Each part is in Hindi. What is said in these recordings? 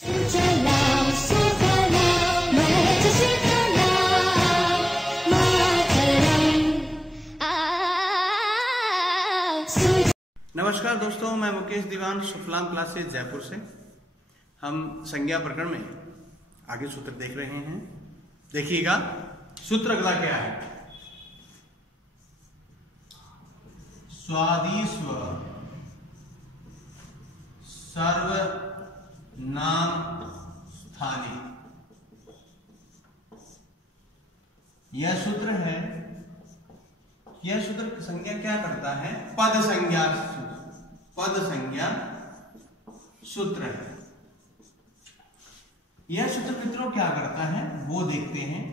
नमस्कार दोस्तों, मैं मुकेश दीवान सुफलाम क्लासेस जयपुर से। हम संज्ञा प्रकरण में आगे सूत्र देख रहे हैं। देखिएगा सूत्र अगला क्या है। स्वादिस्व सर्वनाम स्थानी, यह सूत्र है। यह सूत्र संज्ञा क्या करता है? पद संज्ञा सूत्र है। यह सूत्र मित्रों क्या करता है वो देखते हैं।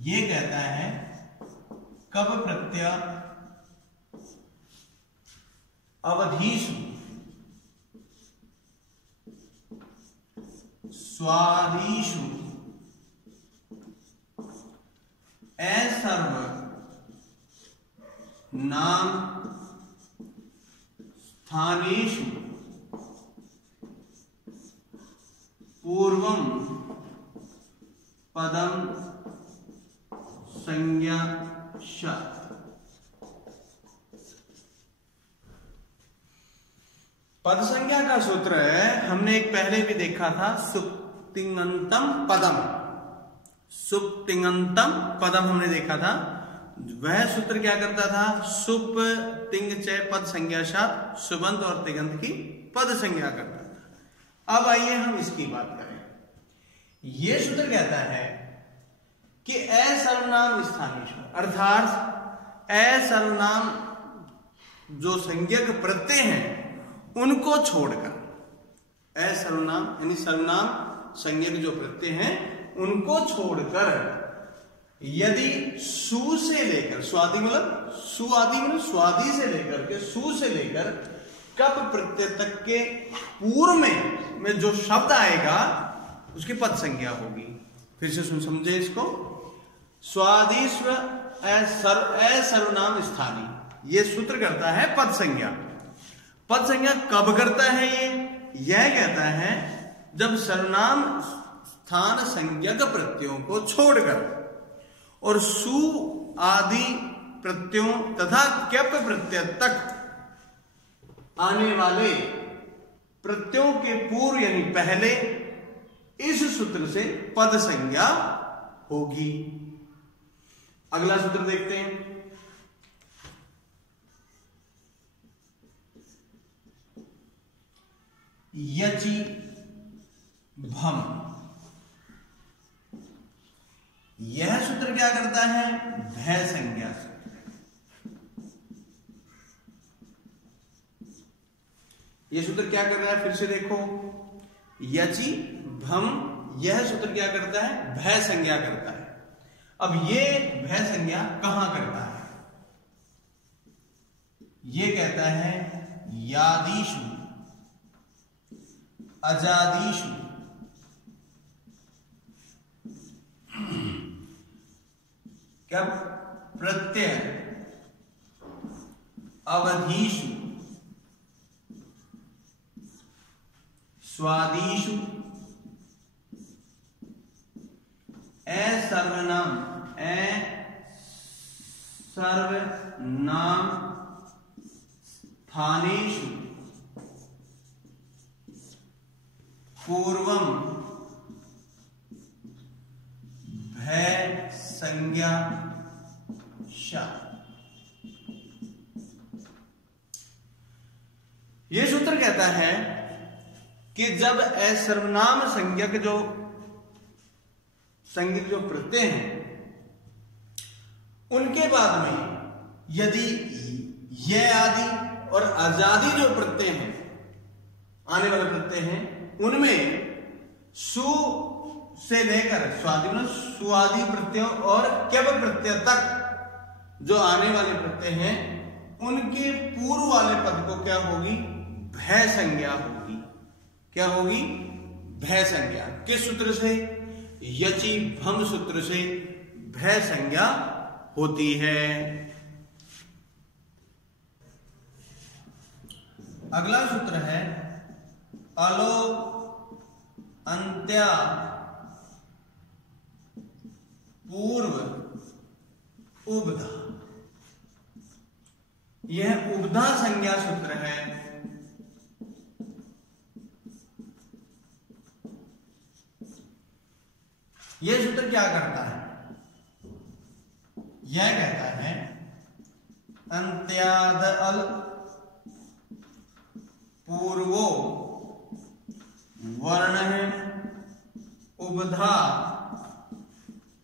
ये कहता है कब प्रत्यय अवधीषु स्वादिषु असर्व नाम स्थानेषु पूर्वं पदम संज्ञा श। पद संज्ञा का सूत्र है, हमने एक पहले भी देखा था, सुप्तिङन्तम पदम हमने देखा था। वह सूत्र क्या करता था? सुप तिंग चय पद संज्ञा शात, सुबंत और तिगंत की पद संज्ञा करता था। अब आइए हम इसकी बात करें। यह सूत्र कहता है कि असर्वनाम स्थानीय, अर्थात असर्वनाम जो संज्ञक प्रत्यय हैं उनको छोड़कर, असर्वनाम यानी सर्वनाम संज्ञक जो प्रत्यय हैं उनको छोड़कर यदि सु से लेकर, स्वादि मतलब स्वादि से लेकर के सु से लेकर कप प्रत्यय तक के पूर्व में जो शब्द आएगा उसकी पद संज्ञा होगी। फिर से समझे इसको। स्वादिस्व असर्वनाम स्थानी, ये सूत्र करता है पद संज्ञा। पद संज्ञा कब करता है? यह कहता है जब सर्वनाम स्थान संज्ञक प्रत्ययों को छोड़कर और सु आदि प्रत्ययों तथा क्यप प्रत्यय तक आने वाले प्रत्ययों के पूर्व यानी पहले इस सूत्र से पद संज्ञा होगी। अगला सूत्र देखते हैं। यचि भम, यह सूत्र क्या करता है? भय संज्ञा सूत्र। यह सूत्र क्या कर रहा है? फिर से देखो, यचि भम, यह सूत्र क्या करता है? भय संज्ञा करता है। अब ये भय संज्ञा कहां करता है? ये कहता है यादीषु अजादीषु क्या प्रत्यय अवधीषु स्वादिषु असर्वनाम स्थानेषु पूर्वम भय संज्ञा शा। यह सूत्र कहता है कि जब असर्वनाम संज्ञक जो प्रत्यय हैं उनके बाद में यदि ये आदि और अजादि जो प्रत्यय हैं, आने वाले प्रत्यय हैं, उनमें सु से लेकर स्वादि मतलब स्वादि प्रत्यय और क्यप प्रत्यय तक जो आने वाले प्रत्यय हैं उनके पूर्व वाले पद को क्या होगी? भय संज्ञा होगी। क्या होगी? भय संज्ञा। किस सूत्र से? यचि भम सूत्र से भय संज्ञा होती है। अगला सूत्र है अलो अंत्या पूर्व उबधा, यह उबधा संज्ञा सूत्र है। यह सूत्र क्या करता है? यह कहता है अंत्याद अल पूर्वो वर्ण है उबधा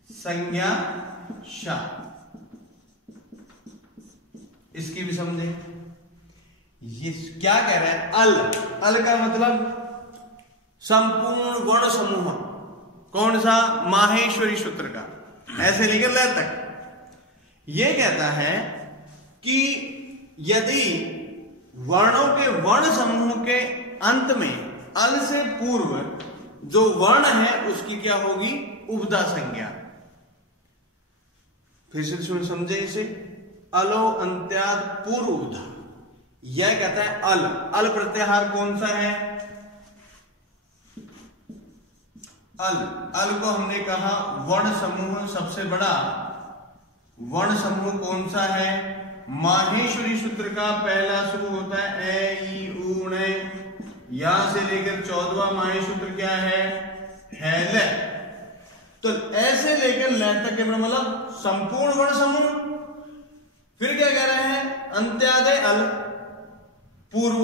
संज्ञा शा। इसकी भी समझे, ये क्या कह रहे हैं? अल, अल का मतलब संपूर्ण गुण समूह। कौन सा? माहेश्वरी सूत्र का, ऐसे लेकर ले तक। यह कहता है कि यदि वर्णों के वर्ण समूह के अंत में अल से पूर्व जो वर्ण है उसकी क्या होगी? उबधा संज्ञा। फिर से समझे इसे, अलो अंत्याद पूर्व उबधा। यह कहता है अल, अल प्रत्याहार कौन सा है? अल, अल को हमने कहा वर्ण समूह, सबसे बड़ा वर्ण समूह कौन सा है? माहेश्वरी सूत्र का पहला शुरू होता है ए ई उ णे, यहां से लेकर 14वां माहेश्वरी क्या है? ल। तो ऐसे लेकर ल तक के मतलब संपूर्ण वर्ण समूह। फिर क्या कह रहे हैं? अंत्यादय अल पूर्व,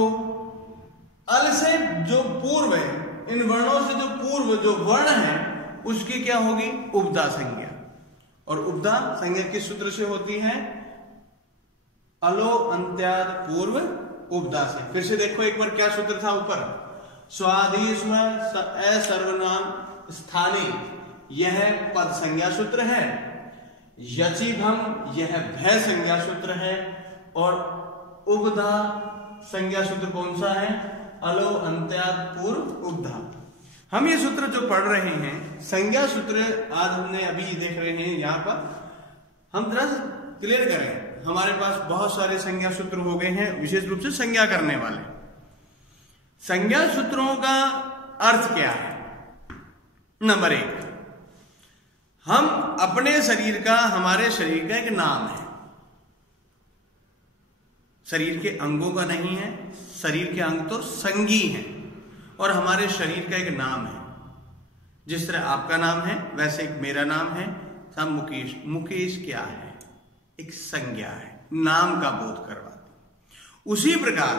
अल से जो पूर्व है, इन वर्णों से जो पूर्व जो वर्ण है उसकी क्या होगी? उबधा संज्ञा। और उबधा संज्ञा किस सूत्र से होती है? अलो अंत्याद पूर्व उबधा से। फिर से देखो एक बार क्या सूत्र था ऊपर, स्वाधीस्म सर्वनाम स्थानी, यह पद संज्ञा सूत्र है। यचिभम, यह भय संज्ञा सूत्र है। और उबधा संज्ञा सूत्र कौन सा है? अलो अंत्याद पूर्व उबधा। हम ये सूत्र जो पढ़ रहे हैं संज्ञा सूत्र, आज हमने अभी देख रहे हैं यहां पर, हम जरा क्लियर करें। हमारे पास बहुत सारे संज्ञा सूत्र हो गए हैं, विशेष रूप से संज्ञा करने वाले। संज्ञा सूत्रों का अर्थ क्या है? नंबर 1, हम अपने शरीर का, हमारे शरीर का एक नाम है। शरीर के अंगों का नहीं है, शरीर के अंग तो संगी हैं, और हमारे शरीर का एक नाम है। जिस तरह आपका नाम है वैसे एक मेरा नाम है। सब मुकेश, मुकेश क्या है? एक संज्ञा है, नाम का बोध करवाती। उसी प्रकार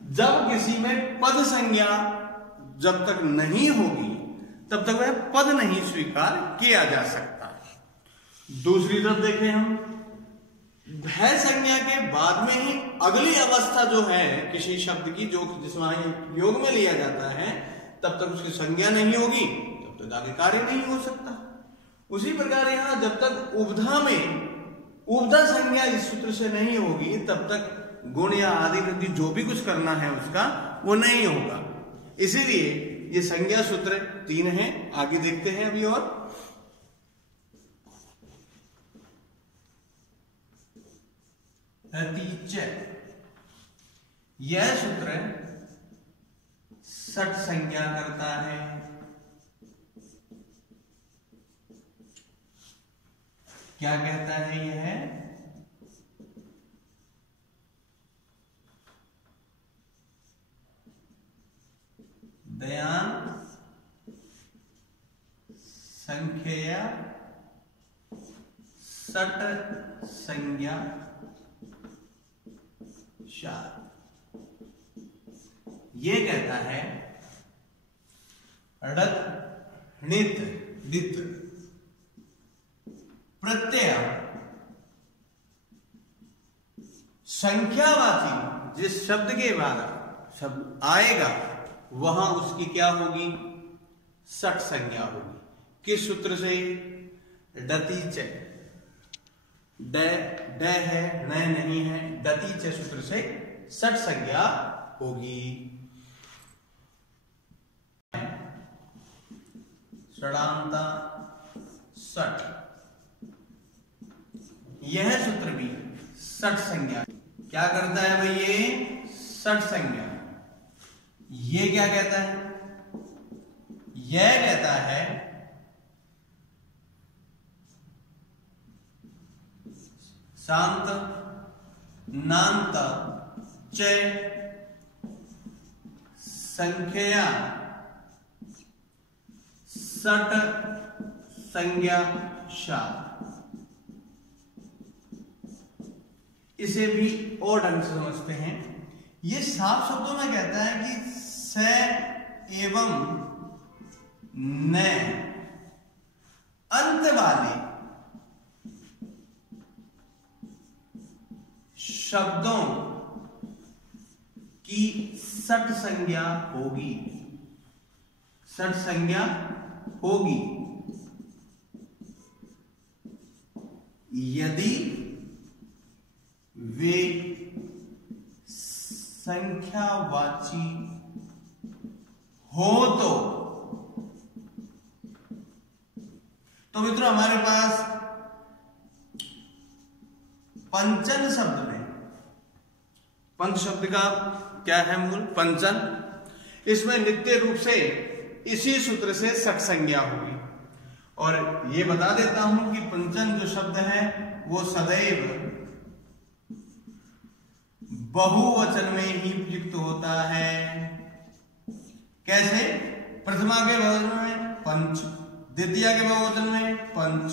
जब किसी में पद संज्ञा जब तक नहीं होगी तब तक वह पद नहीं स्वीकार किया जा सकता। दूसरी तरफ देखें हम, भय संज्ञा के बाद में ही अगली अवस्था जो है किसी शब्द की, जो जिसमें योग में लिया जाता है, तब तक उसकी संज्ञा नहीं होगी तब तक आगे कार्य नहीं हो सकता। उसी प्रकार यहां जब तक उबधा में उबधा संज्ञा इस सूत्र से नहीं होगी तब तक गुण या आदि वृद्धि जो भी कुछ करना है उसका वो नहीं होगा। इसीलिए ये संज्ञा सूत्र 3 हैं। आगे देखते हैं अभी। और यह सूत्र षट संज्ञा करता है। क्या कहता है यह? दयान संख्या षट संज्ञा शाद। ये कहता है णित णित दित प्रत्यय संख्यावाची जिस शब्द के बाद शब्द आएगा वहां उसकी क्या होगी? षट संज्ञा होगी। किस सूत्र से? डतीच, ड है, न नहीं है, डतीच सूत्र से षट संज्ञा होगी। षडांता षट, यह सूत्र भी षट संज्ञा क्या करता है भाई? ये षट संज्ञा। ये क्या कहता है? यह कहता है शांत नांत च संख्या सट संज्ञा शात। इसे भी और ढंग से समझते हैं। ये साफ शब्दों में कहता है कि स एवं न अंत वाले शब्दों की सट संज्ञा होगी, सट संज्ञा होगी यदि वे संख्यावाची हो तो मित्रों हमारे पास पंचन शब्द में, पंच शब्द का क्या है मूल? पंचन। इसमें नित्य रूप से इसी सूत्र से सट संज्ञा होगी। और ये बता देता हूं कि पंचन जो शब्द है वो सदैव बहुवचन में ही प्रयुक्त होता है। कैसे? प्रथमा के बहुवचन में पंच, द्वितीया के बहुवचन में पंच,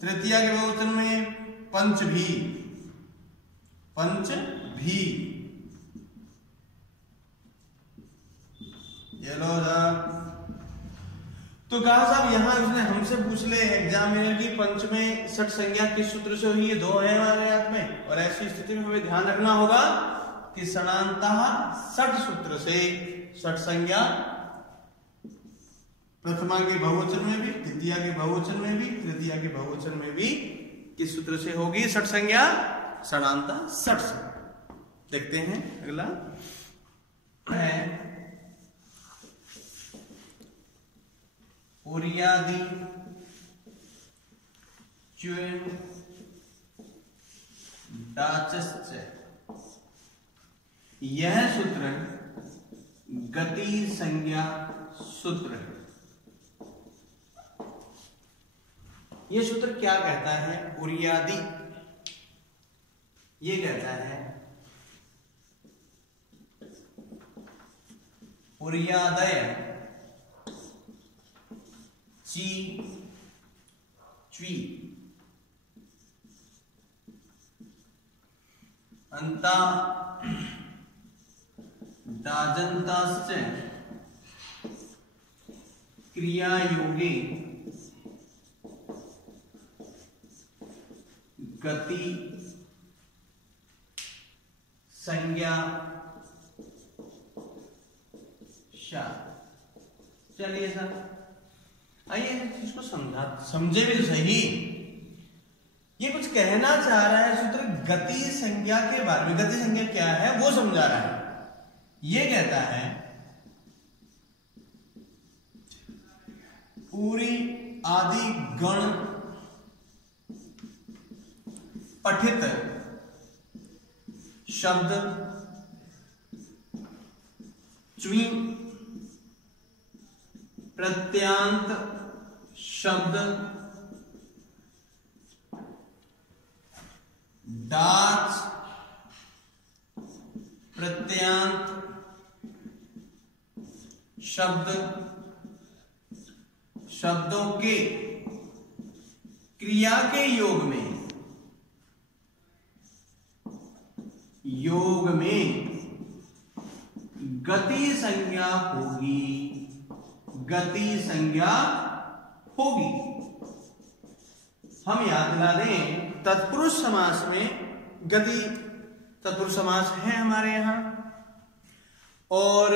तृतीया के बहुवचन में पंच भी, पंच भी। ये लो तो कहा साहब यहां उसने हमसे पूछ ले एग्जामिनर की पंच में सट संज्ञा किस सूत्र से हुई है? दो है हमारे हाथ में। और ऐसी स्थिति में हमें ध्यान रखना होगा कि सणांतः सट सूत्र से सट संज्ञा प्रथमा के बहुवचन में भी, द्वितीया के बहुवचन में भी, तृतीया के बहुवचन में भी किस सूत्र से होगी सट संज्ञा? सणांतः सट से। देखते हैं अगला है उरियादि च्युन डाचस्य। यह सूत्र गति संज्ञा सूत्र है। यह सूत्र क्या कहता है? उरियादि ये कहता है उरियादय ची च्वी अंता दाजंताश्च क्रियायोगे गति संज्ञा शा। चलिए सर आइए इसको समझे भी तो सही। ये कुछ कहना चाह रहा है सूत्र गति संज्ञा के बारे में। गति संज्ञा क्या है वो समझा रहा है। ये कहता है पूरी आदि गण पठित शब्द च्वी प्रत्यांत शब्द डाच प्रत्यांत शब्द शब्दों के क्रिया के योग में गति संज्ञा होगी, गति संज्ञा होगी। हम याद दिला दें तत्पुरुष समास में गति तत्पुरुष समास है हमारे यहां। और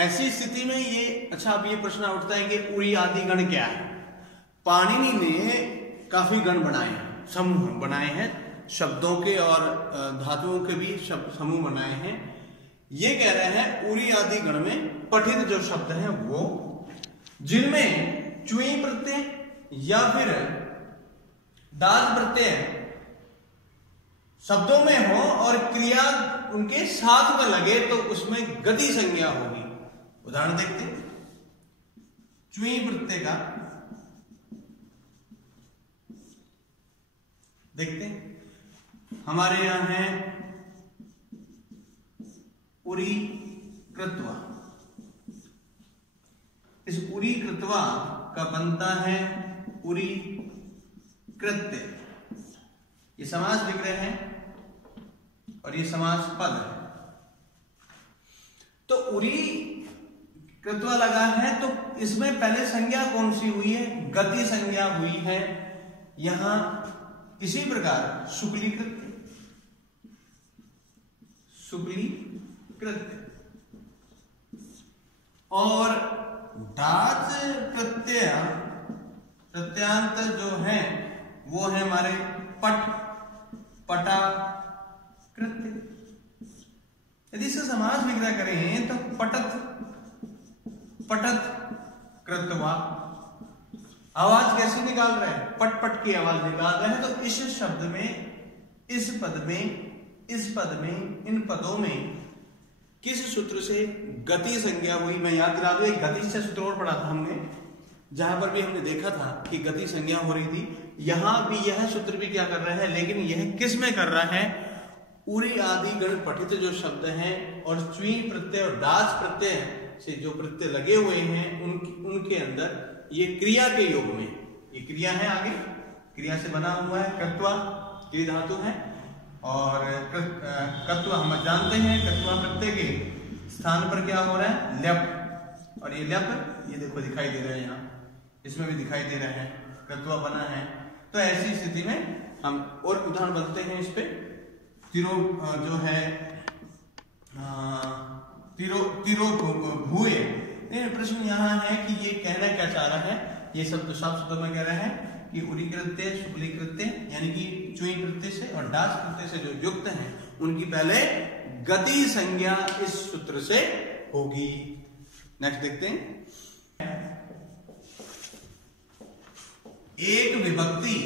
ऐसी स्थिति में ये अच्छा अब ये प्रश्न उठता है कि उरी आदि गण क्या है? पाणिनि ने काफी गण बनाए हैं, समूह बनाए हैं, शब्दों के और धातुओं के भी समूह बनाए हैं। ये कह रहे हैं उरी आदि गण में पठित जो शब्द हैं वो जिनमें च्वी प्रत्यय या फिर दाज प्रत्यय शब्दों में हो और क्रिया उनके साथ में लगे तो उसमें गति संज्ञा होगी। उदाहरण देखते हैं। च्वी प्रत्यय का देखते हैं। हमारे यहां है उरी कृत्वा। इस उरी कृत्वा का बनता है उरी कृत्य। ये समास विग्रह है और ये समास पद है। तो उरी कृत्वा लगा है तो इसमें पहले संज्ञा कौन सी हुई है? गति संज्ञा हुई है। यहां इसी प्रकार शुक्ली कृत्य और डाच प्रत्यांत जो है वो है हमारे पटा कृत्य। यदि इसे समास विग्रह करें तो पटत कृत्वा। आवाज कैसी निकाल रहे हैं? पट पट की आवाज निकाल रहे हैं। तो इस शब्द में, इस पद में, इन पदों में किस सूत्र से गति संज्ञा हुई? मैं याद दिला दूं, एक गति से सूत्र और पढ़ा था हमने, जहां पर भी हमने देखा था कि गति संज्ञा हो रही थी। यहां भी यह सूत्र भी क्या कर रहा है, लेकिन यह किस में कर रहा है? उरी आदि गण पठित जो शब्द हैं और च्वी प्रत्यय और डाच प्रत्यय से जो प्रत्यय लगे हुए हैं उनके अंदर ये क्रिया के योग में, ये क्रिया है, आगे क्रिया से बना हुआ है। कृत्वा ये धातु है और कृत्वा हम जानते हैं, कृत्वा प्रत्यय के स्थान पर क्या हो रहा है? ल्यप। और ये ल्यप ये देखो दिखाई दे रहा है, यहाँ इसमें भी दिखाई दे रहा है, कृत्वा बना है। तो ऐसी स्थिति में हम और उदाहरण बनते हैं इस पे। तिरो जो है तिरो भूए। प्रश्न यहाँ है कि ये कहना क्या चाह रहा है? ये सब तो साफ शब्दों में कह रहा है कि उरी कृत्य, शुक्ली कृत्य यानी कि च्वी प्रत्यय से और डाच प्रत्यय से जो युक्त हैं उनकी पहले गति संज्ञा इस सूत्र से होगी। नेक्स्ट देखते हैं। एक विभक्ति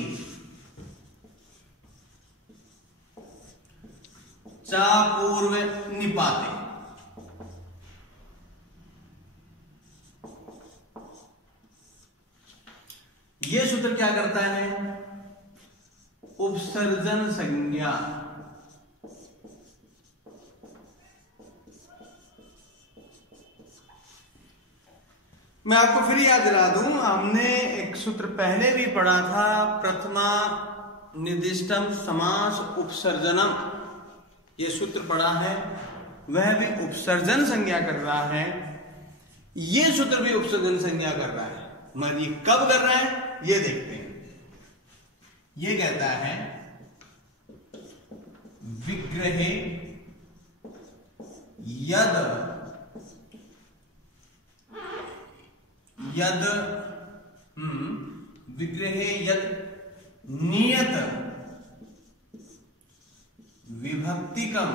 चा पूर्व निपाते। ये सूत्र क्या करता है? उपसर्जन संज्ञा। मैं आपको फिर याद दिला दूं, हमने एक सूत्र पहले भी पढ़ा था, प्रथमा निर्दिष्टम समास उपसर्जनम। ये सूत्र पढ़ा है, वह भी उपसर्जन संज्ञा कर रहा है। ये सूत्र भी उपसर्जन संज्ञा कर रहा है, मगर ये कब कर रहा है ये देखते हैं। ये कहता है विग्रहे विग्रहे यद नियत विभक्तिकम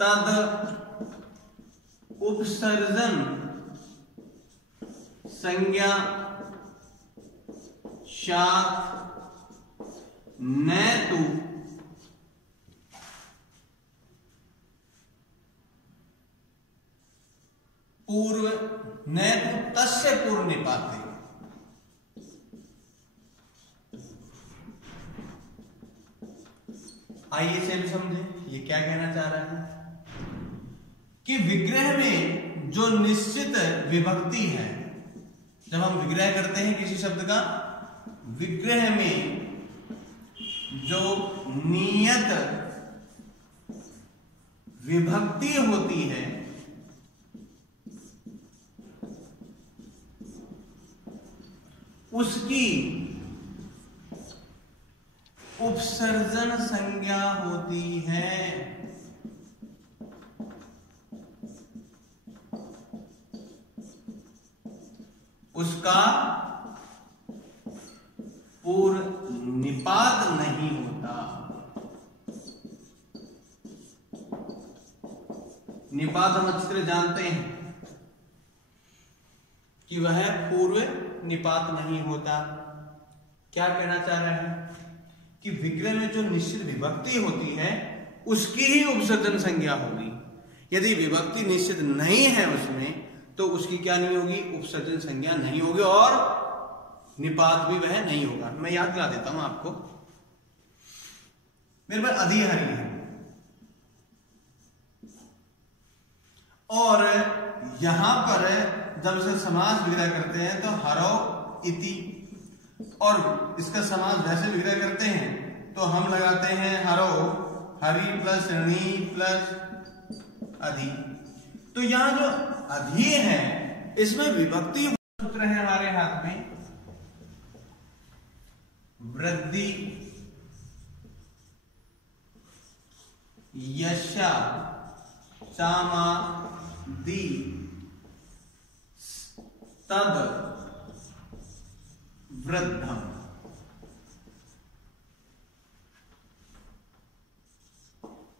तद उपसर्जन संज्ञा शात न तु पूर्व न तु तस्य पूर्व निपाते। आइए इसे भी समझे, ये क्या कहना चाह रहा है कि विग्रह में जो निश्चित विभक्ति है, जब हम विग्रह करते हैं किसी शब्द का, विग्रह में जो नियत विभक्ति होती है उसकी उपसर्जन संज्ञा होती है। उसका पूर्व निपात नहीं होता। निपात हम अच्छी तरह जानते हैं कि वह पूर्व निपात नहीं होता। क्या कहना चाह रहा है कि विग्रह में जो निश्चित विभक्ति होती है उसकी ही उपसर्जन संज्ञा होगी। यदि विभक्ति निश्चित नहीं है उसमें तो उसकी क्या नहीं होगी, उपसर्जन संज्ञा नहीं होगी और निपात भी वह नहीं होगा। मैं याद दिला देता हूं आपको, मेरे पास अधि हरि है और यहां पर जब इसे समास विग्रह करते हैं तो हरो इति, और इसका समास वैसे विग्रह करते हैं तो हम लगाते हैं हरो हरि प्लस णी प्लस अधि। तो यहां जो अधि है इसमें विभक्ति सूत्र है हमारे हाथ में, वृद्धि यशा चामा दी तद वृद्धम।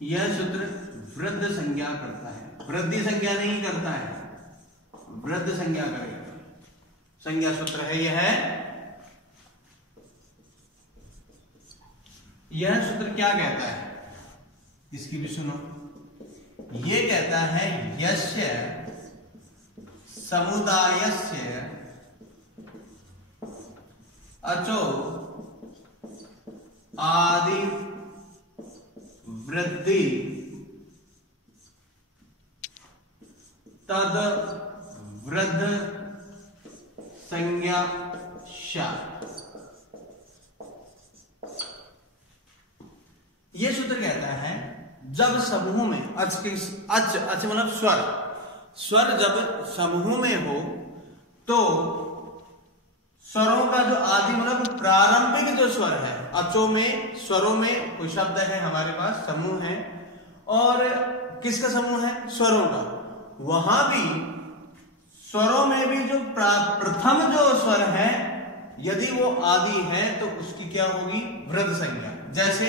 यह सूत्र वृद्ध संज्ञा करता है, वृद्धि संज्ञा नहीं करता है, वृद्ध संज्ञा करेगा। संज्ञा सूत्र है यह सूत्र क्या कहता है, इसकी भी सुनो। ये कहता है यस्य समुदायस्य अचो आदि वृद्धि तद वृद्ध संज्ञा शा। यह सूत्र कहता है जब समूह में अच मतलब स्वर जब समूह में हो तो स्वरों का जो आदि मतलब प्रारंभिक जो स्वर है, अचो में स्वरों में कोई शब्द है हमारे पास, समूह है, और किसका समूह है, स्वरों का। वहां भी स्वरों में भी जो प्रथम जो स्वर है यदि वो आदि है तो उसकी क्या होगी, वृद्ध संज्ञा। जैसे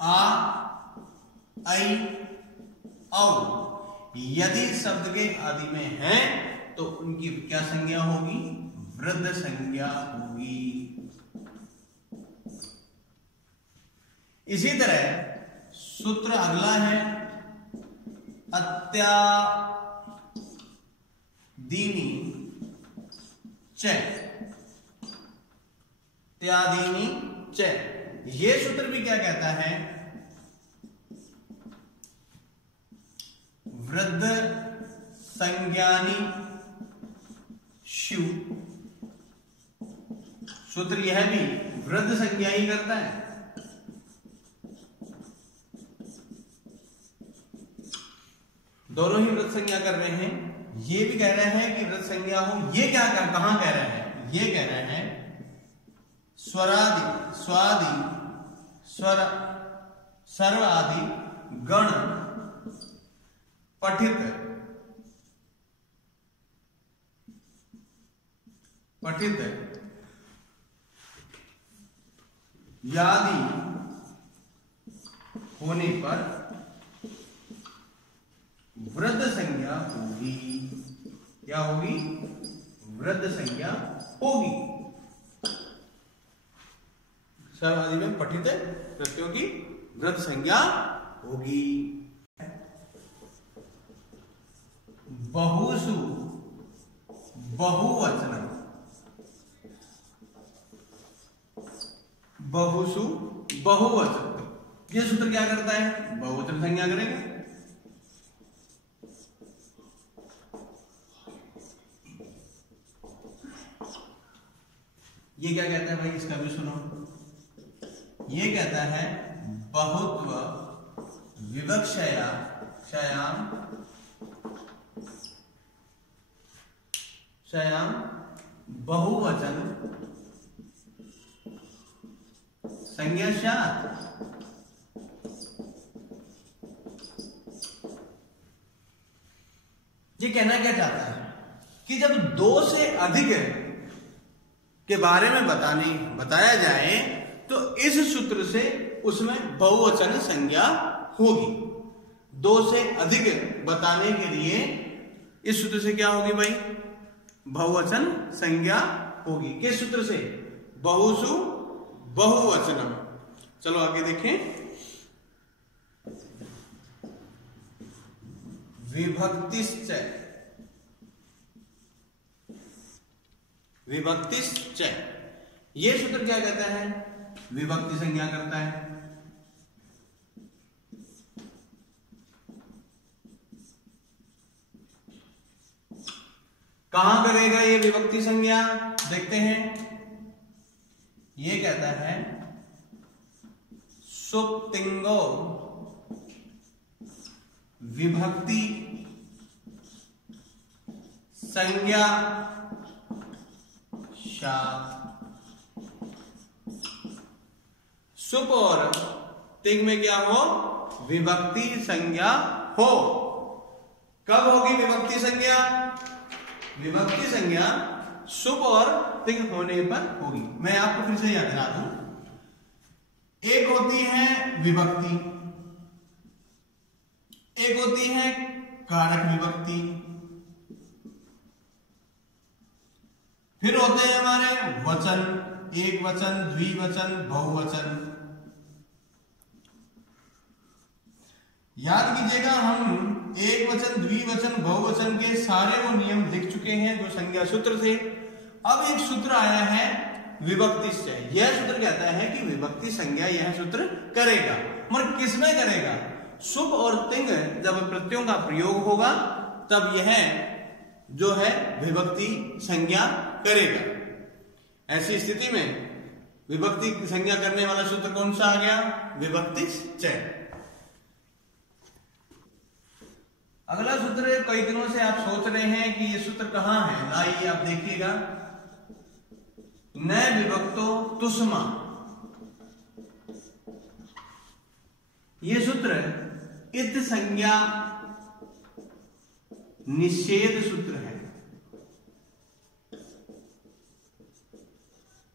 आ आई औ, यदि शब्द के आदि में है तो उनकी क्या संज्ञा होगी, वृद्ध संज्ञा होगी। इसी तरह सूत्र अगला है अत्यादीनी च, त्यादीनी च। ये सूत्र भी क्या कहता है, वृद्ध संज्ञानी शु। सूत्र यह भी वृद्ध संज्ञा ही करता है। दोनों ही वृद्ध संज्ञा कर रहे हैं। ये भी कह रहे हैं कि वृद्ध संज्ञा हो। ये क्या कहां कह रहे हैं, ये कह रहे हैं स्वरादि स्वादि स्वर सर्व आदि गण पठित यादि होने पर वृद्ध संज्ञा होगी। क्या होगी, वृद्ध संज्ञा होगी। सर्व आदि में पठित प्रत्ययों की वृद्ध संज्ञा होगी। बहुसु बहुवचन, बहुसु बहुवचन, ये सूत्र क्या करता है, बहुवचन संज्ञा करेगा। ये क्या कहता है भाई, इसका भी सुनो। ये कहता है बहुत्व विवक्षया शयाम बहुवचन संज्ञा शात। ये कहना क्या चाहता है कि जब दो से अधिक के बारे में बताया जाए तो इस सूत्र से उसमें बहुवचन संज्ञा होगी। दो से अधिक बताने के लिए इस सूत्र से क्या होगी भाई, बहुवचन संज्ञा होगी। किस सूत्र से, बहुसु बहुवचनम। चलो आगे देखें। विभक्तिश्च, विभक्तिश्च, ये सूत्र क्या कहता है? विभक्ति संज्ञा करता है। कहां करेगा ये विभक्ति संज्ञा? देखते हैं। ये कहता है सुप्तिंगो विभक्ति संज्ञा सुप और तिंग में क्या हो? विभक्ति संज्ञा हो। कब होगी विभक्ति संज्ञा? विभक्ति संज्ञा सुप और तिंग होने पर होगी। मैं आपको फिर से याद दिला दूं। एक होती है विभक्ति, एक होती है कारक विभक्ति, फिर होते हैं हमारे वचन, एक वचन, द्विवचन, बहुवचन। याद कीजिएगा, हम एक वचन, द्विवचन, बहुवचन के सारे वो नियम लिख चुके हैं जो संज्ञा सूत्र थे। अब एक सूत्र आया है विभक्तिश्च। यह सूत्र कहता है कि विभक्ति संज्ञा यह सूत्र करेगा, मगर किसमें करेगा? सुप और तिंग जब प्रत्ययों का प्रयोग होगा तब यह जो है विभक्ति संज्ञा करेगा। ऐसी स्थिति में विभक्ति संज्ञा करने वाला सूत्र कौन सा आ गया? विभक्तिश्च। अगला सूत्र, कई दिनों से आप सोच रहे हैं कि ये सूत्र कहां है। आइए आप देखिएगा, न विभक्तो तुष्मा। ये सूत्र इत संज्ञा निषेध सूत्र है।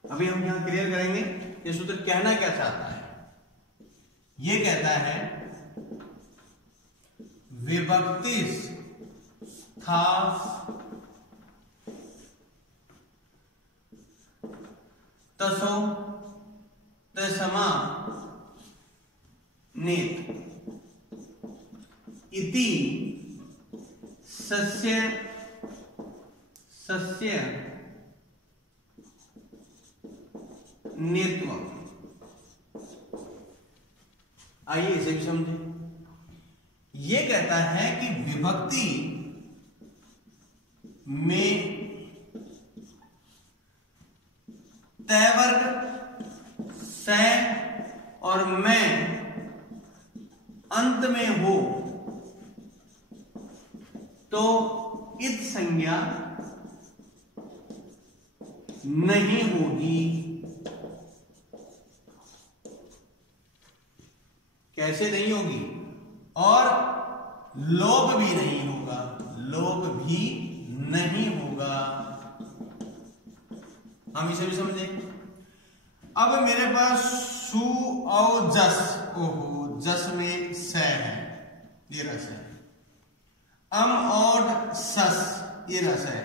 अभी हम यहां क्लियर करेंगे ये सूत्र कहना क्या चाहता है। ये कहता है विभक्ति स्थास तसो तसमा नेत इति सस्य सस्य नेत्व। आइए इसे भी समझें। ये कहता है कि विभक्ति में तय वर्ग से और मैं अंत में हो तो इत संज्ञा नहीं होगी। कैसे नहीं होगी? और लोप भी नहीं होगा, लोप भी नहीं होगा। हम इसे भी समझे। अब मेरे पास सु और जस, ओहो जस में स है, ये रस है। अम और सस, ये रस है।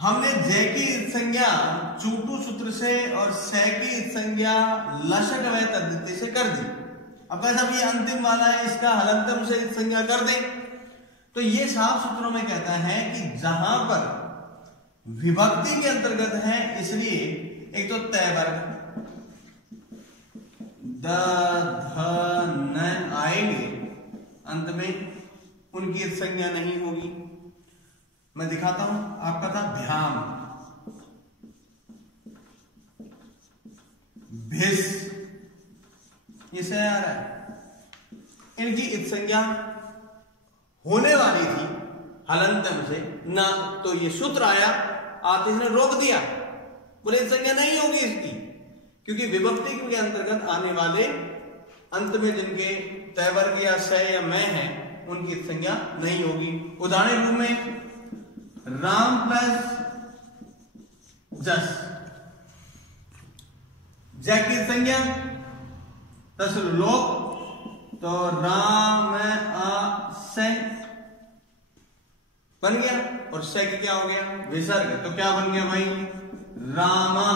हमने जय की संज्ञा चूटू सूत्र से और स की संज्ञा लशक व तद्धिति से कर दी। अब जब ये अंतिम वाला है, इसका हलंतम से संज्ञा कर दें तो ये साफ सूत्रों में कहता है कि जहां पर विभक्ति के अंतर्गत है, इसलिए एक तो तय वर्ग द ध न आएंगे, अंत में उनकी संज्ञा नहीं होगी। मैं दिखाता हूं, आपका था ध्यान, भिस, ये से आ रहा है। इनकी इत संज्ञा होने वाली थी हलंतम से ना, तो ये सूत्र आया, आतिश ने रोक दिया, बोले इत संज्ञा नहीं होगी इसकी, क्योंकि विभक्ति के अंतर्गत आने वाले अंत में जिनके तय वर्ग या स या मैं है उनकी इत संज्ञा नहीं होगी। उदाहरण रूप में राम प्लस जस, जय की संज्ञा तस लोक, तो राम आ से बन गया, और से की क्या हो गया? विसर्ग। तो क्या बन गया भाई? रामा।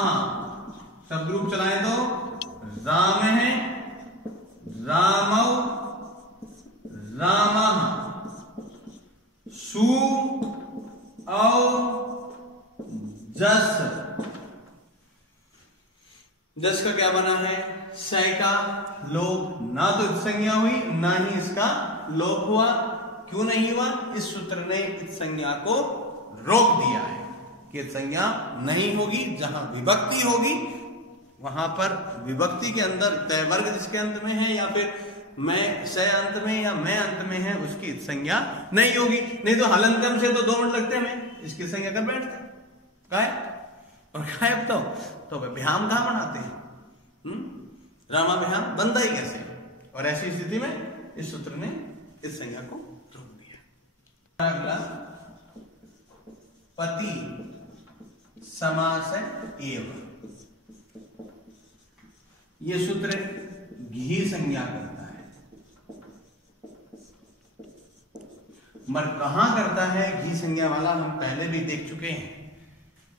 शब्द रूप चलाएं तो राम है, रामौ, स का लोप, ना तो इत संज्ञा हुई ना ही इसका लोप हुआ। क्यों नहीं हुआ? इस सूत्र ने इत संज्ञा को रोक दिया है कि इत संज्ञा नहीं होगी। जहां विभक्ति होगी वहां पर विभक्ति के अंदर तय वर्ग जिसके अंत में है या फिर मैं से अंत में या मैं अंत में है उसकी इत संज्ञा नहीं होगी। नहीं तो हलंतम से तो 2 मिनट लगते हैं, हमें इसकी संज्ञा कर बैठते गायब। और गायब तो विहाम कहां बनाते हैं? रामा विहाम बनता ही कैसे? और ऐसी स्थिति में इस सूत्र ने इस संज्ञा को रोक दिया। अगला पति समास एव, ये सूत्र घी संज्ञा करता है। मगर कहां करता है घी संज्ञा वाला? हम पहले भी देख चुके हैं।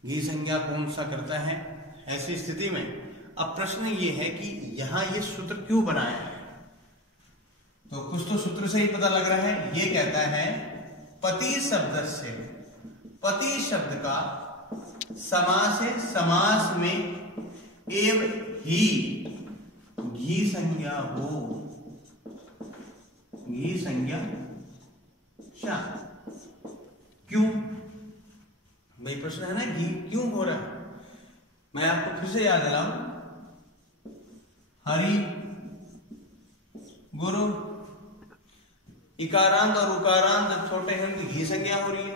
घी संज्ञा कौन सा करता है ऐसी स्थिति में? अब प्रश्न ये है कि यहां ये सूत्र क्यों बनाया है? तो कुछ तो सूत्र से ही पता लग रहा है। ये कहता है पति शब्द से, पति शब्द का समास है, समास में एव ही घी संज्ञा हो, घी संज्ञा शा। क्यों भाई? प्रश्न है ना, घी क्यों हो रहा है? मैं आपको फिर से याद दिलाऊं, हरि गुरु इकारांत और उकारांत जब छोटे हैं तो घी संज्ञा हो रही है।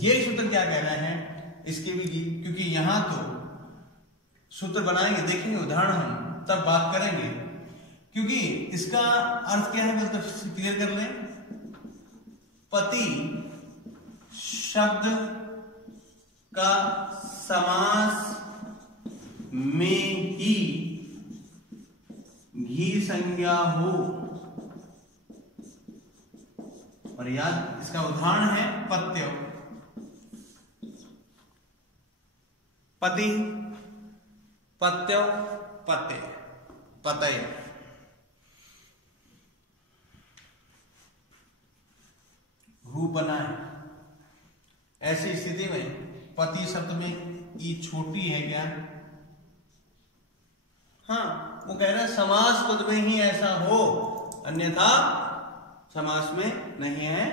ये सूत्र क्या कह रहे हैं? इसके भी घी, क्योंकि यहां तो सूत्र बनाएंगे, देखेंगे उदाहरण, हम तब बात करेंगे। क्योंकि इसका अर्थ क्या है, मतलब क्लियर कर लें। पति शब्द का समास में ही घी संज्ञा हो। और याद, इसका उदाहरण है पत्य, पति, पत्य, पत्य, पतय। रूप बना है। ऐसी स्थिति में पति शब्द में ई छोटी है क्या? हाँ, वो कह रहा है समास पद में ही ऐसा हो, अन्यथा समास में नहीं है।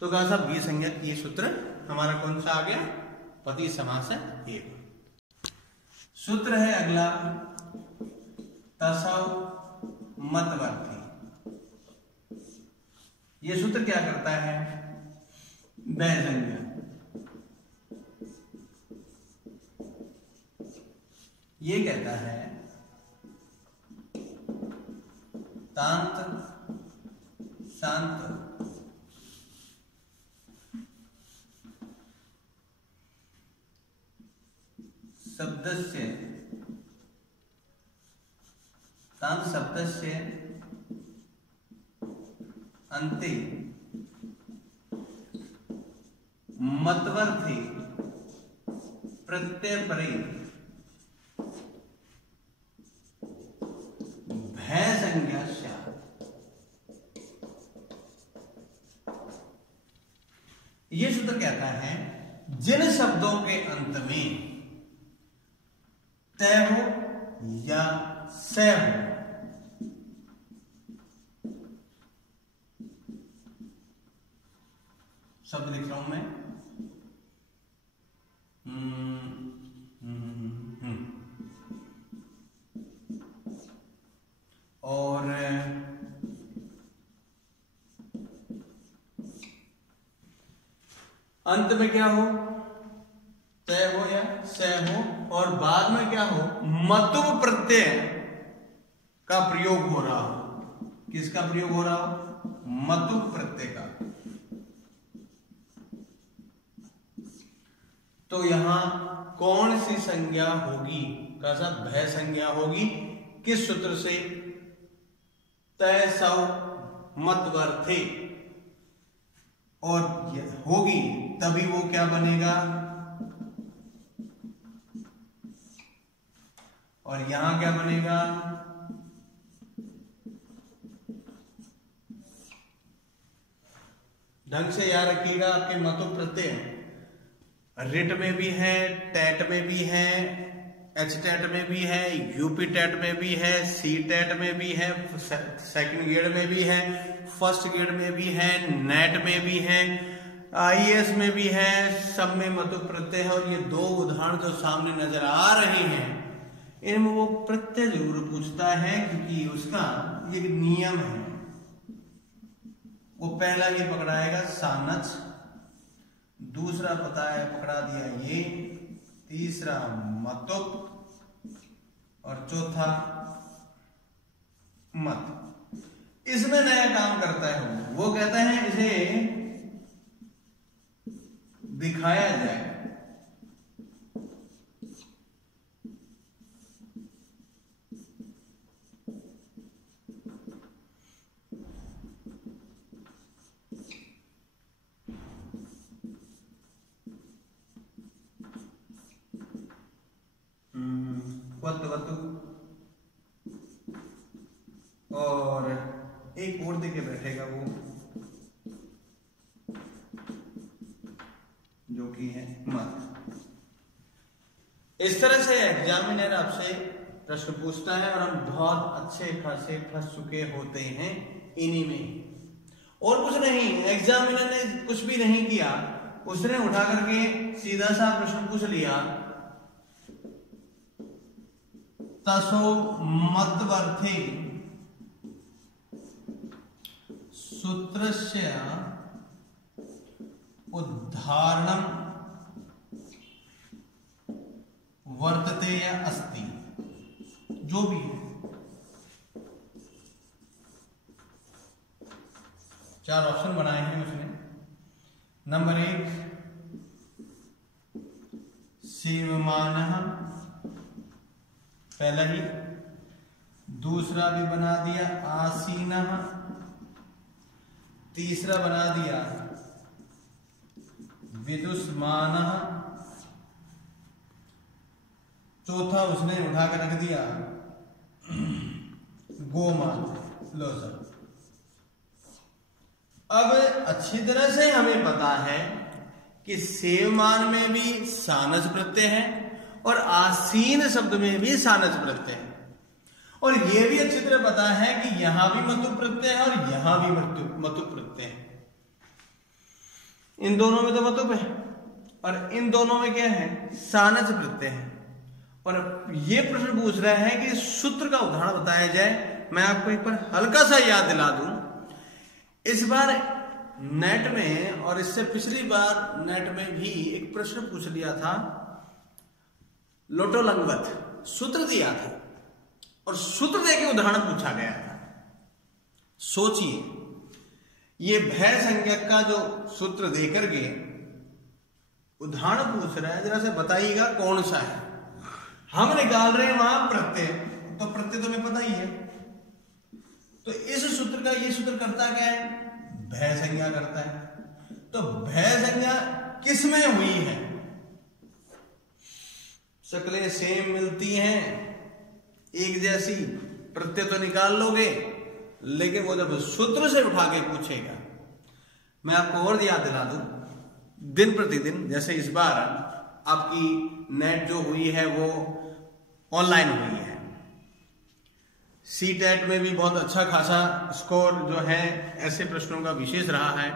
तो कहा साहब घी संज्ञा, ये सूत्र हमारा कौन सा आ गया? पति समास है एक। सूत्र है अगला तसव मतवर्ती। ये सूत्र क्या करता है? वह संज्ञा, ये कहता है तांत शांत शब्दस्य, तांत शब्दस्य अन्ते मतवर्थे प्रत्यय परे भय संज्ञा स्यात्। ये सूत्र कहता है जिन शब्दों के अंत में तय हो या स हो, शब्द लिख रहा हूं मैं, और अंत में क्या हो? तय हो या स हो, और बाद में क्या हो? मतुव प्रत्यय का प्रयोग हो रहा हो। किसका प्रयोग हो रहा हो? मतुव प्रत्यय का। तो यहां कौन सी संज्ञा होगी? का साहब भय संज्ञा होगी। किस सूत्र से? तय सव मतवर्थे, और होगी तभी वो क्या बनेगा? और यहां क्या बनेगा? ढंग से याद रखिएगा, आपके मतुव प्रत्यय रिट में भी है, टैट में भी है, HTET में भी है, UPTET में भी है, CTET में भी है, सेकंड ग्रेड में भी है, फर्स्ट ग्रेड में भी है, नेट में भी है, IAS में भी है, सब में मतु प्रत्यय है। और ये दो उदाहरण जो सामने नजर आ रहे हैं इनमें वो प्रत्यय जरूर पूछता है, क्योंकि उसका ये नियम है। वो पहला ये पकड़ाएगा सानच, दूसरा पकड़ा दिया ये, तीसरा मतुप और चौथा मत। इसमें नया काम करता है वो कहता है इसे दिखाया जाए। वतु और एक और देके बैठेगा वो जो कि है मत। इस तरह से एग्जामिनर आपसे प्रश्न पूछता है और हम बहुत अच्छे खासे फंस चुके होते हैं इन्हीं में। और कुछ नहीं, एग्जामिनर ने कुछ भी नहीं किया, उसने उठा करके सीधा सा प्रश्न पूछ लिया, तसो मध्यवर्ती सूत्रस्य उदाहरणं वर्तते या अस्ति, जो भी है। चार ऑप्शन बनाए हैं उसने। नंबर 1 सेवमानः, पहला ही। दूसरा भी बना दिया आसीनः, तीसरा बना दिया विदुषमानः, चौथा उसने उठा कर रख दिया गोमान। लो सर, अब अच्छी तरह से हमें पता है कि सेवमान में भी सानस प्रत्यय है और आसीन शब्द में भी सानस प्रत्यय है, और यह भी अच्छी तरह पता है कि यहां भी मतु प्रत्यय है और यहां भी मतु प्रत्यय है। इन दोनों में तो मतुप है और इन दोनों में क्या है, सानस प्रत्यय है। और ये प्रश्न पूछ रहा है कि सूत्र का उदाहरण बताया जाए। मैं आपको एक बार हल्का सा याद दिला दूं, इस बार नेट में और इससे पिछली बार नेट में भी एक प्रश्न पूछ लिया था, लोटो लंगवत सूत्र दिया था और सूत्र देके उदाहरण पूछा गया था। सोचिए, ये भय संज्ञक का जो सूत्र देकर के उदाहरण पूछ रहा है, जरा से बताइएगा कौन सा है। हम निकाल रहे हैं वहां प्रत्यय, तो प्रत्यय तो हमें पता ही है। तो इस सूत्र का ये सूत्र करता क्या है, भय संज्ञा करता है। तो भय संज्ञा किसमें हुई है, शक्लें सेम मिलती हैं, एक जैसी, प्रत्यय तो निकाल लोगे, लेकिन वो जब सूत्र से उठा के पूछेगा। मैं आपको और याद दिला दूं, दिन प्रतिदिन जैसे इस बार आपकी नेट जो हुई है वो ऑनलाइन हुई है, CTET में भी बहुत अच्छा खासा स्कोर जो है ऐसे प्रश्नों का विशेष रहा है।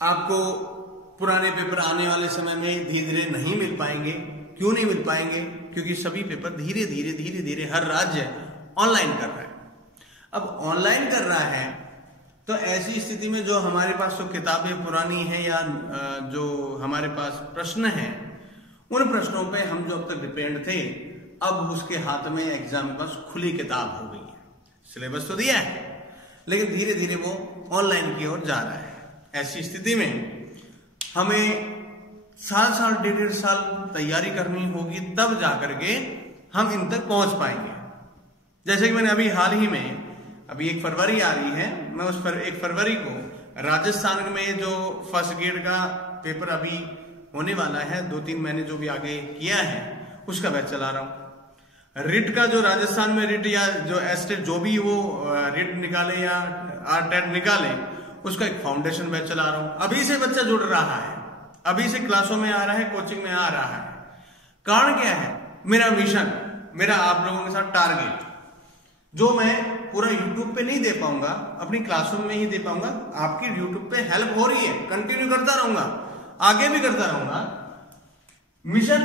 आपको पुराने पेपर आने वाले समय में धीरे धीरे नहीं मिल पाएंगे। क्यों नहीं मिल पाएंगे, क्योंकि सभी पेपर धीरे धीरे हर राज्य ऑनलाइन कर रहा है। अब ऑनलाइन कर रहा है तो ऐसी स्थिति में जो हमारे पास तो किताबें पुरानी हैं या जो हमारे पास प्रश्न हैं, उन प्रश्नों पे हम जो अब तक डिपेंड थे, अब उसके हाथ में एग्जाम के पास खुली किताब हो गई है। सिलेबस तो दिया है लेकिन धीरे धीरे वो ऑनलाइन की ओर जा रहा है। ऐसी स्थिति में हमें साल 1.5 साल तैयारी करनी होगी, तब जाकर के हम इन तक पहुंच पाएंगे। जैसे कि मैंने अभी हाल ही में, अभी 1 फरवरी आ रही है, मैं उस पर 1 फरवरी को राजस्थान में जो फर्स्ट ग्रेड का पेपर अभी होने वाला है, 2-3 महीने जो भी आगे किया है उसका बैच चला रहा हूं। रिट का जो राजस्थान में रिट या जो एस्टेट जो भी वो रिट निकाले या RTET निकाले, उसका एक फाउंडेशन बैच चला रहा हूं। अभी से बच्चा जुड़ रहा है, अभी से क्लासों में आ रहा है, कोचिंग में आ रहा है। कारण क्या है? मेरा मिशन, मेरा आप लोगों के साथ टारगेट, जो मैं पूरा YouTube पे नहीं दे पाऊंगा, अपनी क्लासरूम में ही दे पाऊंगा। आपकी YouTube पे हेल्प हो रही है, कंटिन्यू करता रहूंगा, आगे भी करता रहूंगा। मिशन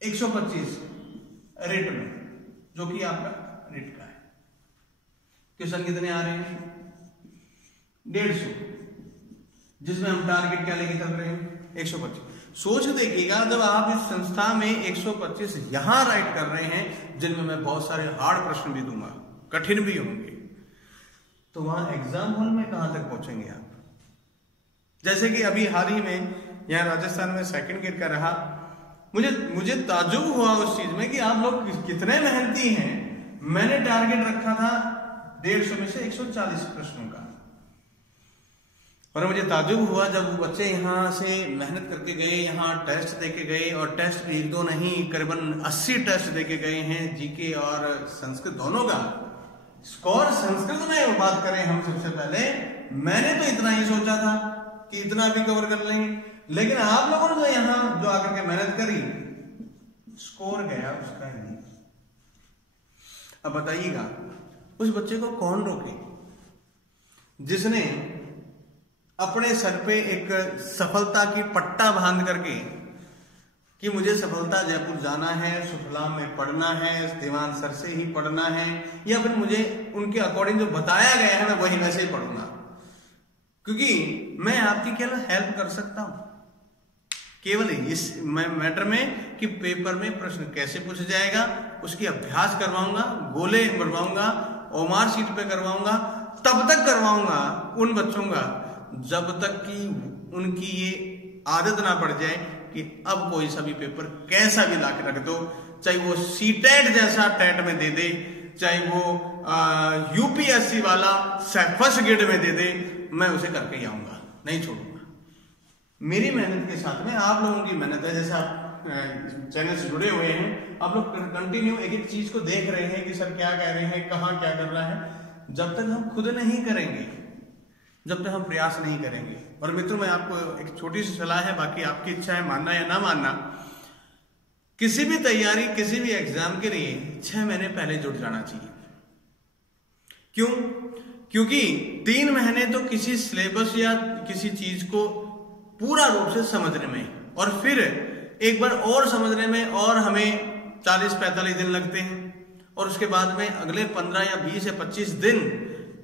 125 रेट में, जो कि आपका रेट का है। क्वेश्चन कितने आ रहे हैं? 150, जिसमें हम टारगेट क्या लेके चल रहे हैं? 125। सोच देखिएगा, जब आप इस संस्था में 125 यहां राइट कर रहे हैं, जिनमें मैं बहुत सारे हार्ड प्रश्न भी दूंगा, कठिन भी होंगे, तो वहां एग्जाम हॉल में कहां तक पहुंचेंगे आप? जैसे कि अभी हाल ही में यहां राजस्थान में सेकंड ग्रेड का रहा, मुझे ताज्जुब हुआ उस चीज में कि आप लोग कितने मेहनती हैं। मैंने टारगेट रखा था 150 में से 140 प्रश्नों का, और मुझे ताज्जुब हुआ जब वो बच्चे यहाँ से मेहनत करके गए, यहाँ टेस्ट देके गए, और टेस्ट भी 1-2 नहीं, करीबन 80 टेस्ट देके गए हैं, जीके और संस्कृत दोनों का स्कोर। संस्कृत में बात करें हम सबसे पहले, मैंने तो इतना ही सोचा था कि इतना भी कवर कर लेंगे, लेकिन आप लोगों ने तो यहाँ जो आकर के मेहनत करी, स्कोर गया उसका ही। अब बताइएगा, उस बच्चे को कौन रोके जिसने अपने सर पे एक सफलता की पट्टा बांध करके कि मुझे सफलता जयपुर जाना है, सुफलाम में पढ़ना है, दीवान सर से ही पढ़ना है, या फिर मुझे उनके अकॉर्डिंग जो बताया गया है मैं वही वैसे ही पढ़ूंगा, क्योंकि मैं आपकी क्या हेल्प कर सकता हूं केवल इस मैटर में कि पेपर में प्रश्न कैसे पूछा जाएगा उसकी अभ्यास करवाऊंगा, गोले मरवाऊंगा, ओमार शीट पे करवाऊंगा। तब तक करवाऊंगा उन बच्चों का जब तक कि उनकी ये आदत ना पड़ जाए कि अब कोई सा भी पेपर कैसा भी लाके रख दो, चाहे वो सीटेट जैसा टेट में दे दे, चाहे वो यूपीएससी वाला फर्स्ट ग्रेड में दे दे, मैं उसे करके ही आऊंगा, नहीं छोड़ूंगा। मेरी मेहनत के साथ में आप लोगों की मेहनत है। जैसे आप चैनल से जुड़े हुए हैं, आप लोग कंटिन्यू एक एक चीज को देख रहे हैं कि सर क्या कह रहे हैं, कहाँ क्या कर रहा है। जब तक हम खुद नहीं करेंगे, जब तक हम प्रयास नहीं करेंगे। और मित्रों, मैं आपको एक छोटी सी सलाह है, बाकी आपकी इच्छा है मानना या ना मानना। किसी भी तैयारी, किसी भी एग्जाम के लिए 6 महीने पहले जुट जाना चाहिए। क्यों? क्योंकि 3 महीने तो किसी सिलेबस या किसी चीज को पूरा रूप से समझने में, और फिर एक बार और समझने में और हमें 40-45 दिन लगते हैं, और उसके बाद में अगले 15 या 20 या 25 दिन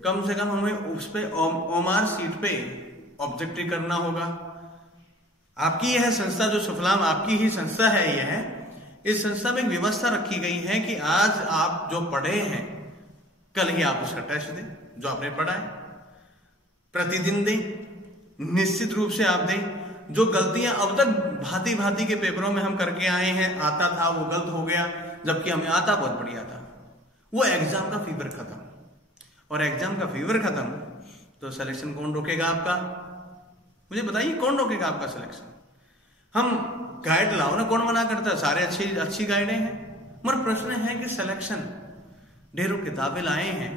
कम से कम हमें उस पे ओमार सीट पे ऑब्जेक्टिव करना होगा। आपकी यह संस्था जो सुफलाम आपकी ही संस्था है, यह इस संस्था में एक व्यवस्था रखी गई है कि आज आप जो पढ़े हैं कल ही आप उसका टेस्ट दें, जो आपने पढ़ा है प्रतिदिन दें, निश्चित रूप से आप दें। जो गलतियां अब तक भांति भांति के पेपरों में हम करके आए हैं, आता था वो गलत हो गया, जबकि हमें आता बहुत बढ़िया था, वो एग्जाम का फीवर खत्म। और एग्जाम का फीवर खत्म तो सिलेक्शन कौन रोकेगा आपका? मुझे बताइए, कौन रोकेगा आपका सिलेक्शन? हम गाइड लाओ ना, कौन मना करता है? सारे अच्छी गाइडें हैं, मगर प्रश्न है कि सिलेक्शन, ढेरों किताबें लाए हैं,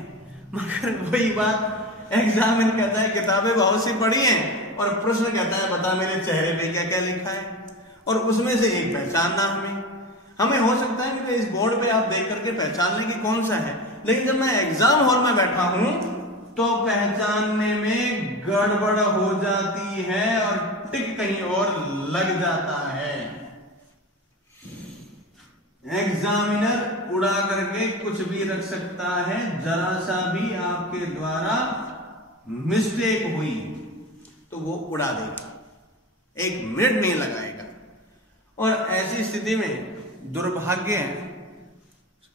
मगर वही बात, एग्जामिनर कहता है किताबें बहुत सी पढ़ी हैं, और प्रश्न कहता है बता मेरे चेहरे पे क्या क्या लिखा है, और उसमें से एक पहचानना हमें हो सकता है कि इस बोर्ड पे आप देख करके पहचान लें कि कौन सा है, लेकिन जब मैं एग्जाम हॉल में बैठा हूं तो पहचानने में गड़बड़ हो जाती है और टिक कहीं और लग जाता है। एग्जामिनर उड़ा करके कुछ भी रख सकता है, जरा सा भी आपके द्वारा मिस्टेक हुई तो वो उड़ा देगा, 1 मिनट नहीं लगाएगा। और ऐसी स्थिति में दुर्भाग्य